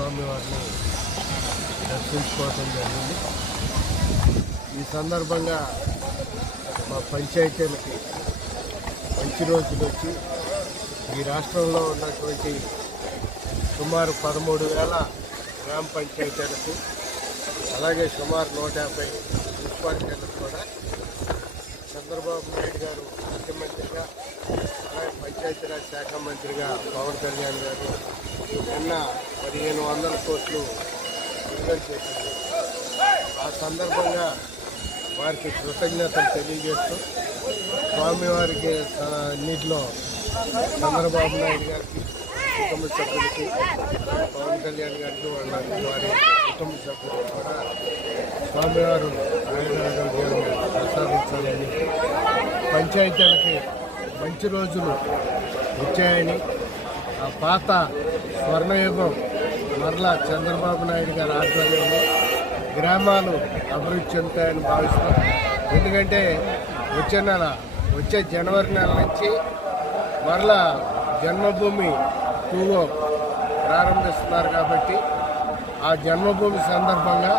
స్వామి వారిని దర్శించుకోవడం జరిగింది. ఈ సందర్భంగా మా పంచాయతీలకి మంచి రోజులు వచ్చి ఈ రాష్ట్రంలో ఉన్నటువంటి సుమారు 13,000 గ్రామ పంచాయతీలకు అలాగే సుమారు 150 మున్సిపాలిటీలకు కూడా చంద్రబాబు నాయుడు గారు ముఖ్యమంత్రిగా అలాగే పంచాయతీరాజ్ శాఖ మంత్రిగా పవన్ కళ్యాణ్ గారు నిన్న 1,500 కోట్లు విడుదల చేశారు. ఆ సందర్భంగా వారికి కృతజ్ఞతలు తెలియజేస్తూ స్వామివారికి నీటిలో చంద్రబాబు నాయుడు గారికి కుటుంబ సభ్యులకి పవన్ కళ్యాణ్ గారికి వారి కుటుంబ సభ్యులకు కూడా స్వామివారు ఆయురారోగ్యాలు ప్రసాదించాలని, పంచాయతీలకి మంచి రోజులు వచ్చాయని, ఆ పాత స్వర్ణయుగం మరలా చంద్రబాబు నాయుడు గారి ఆధ్వర్యంలో గ్రామాలు అభివృద్ధి చెందుతాయని భావిస్తాం. ఎందుకంటే వచ్చే జనవరి నెల నుంచి మరలా జన్మభూమి 2 ప్రారంభిస్తున్నారు కాబట్టి ఆ జన్మభూమి సందర్భంగా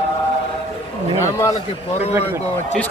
గ్రామాలకి పూర్వవైభవం వచ్చి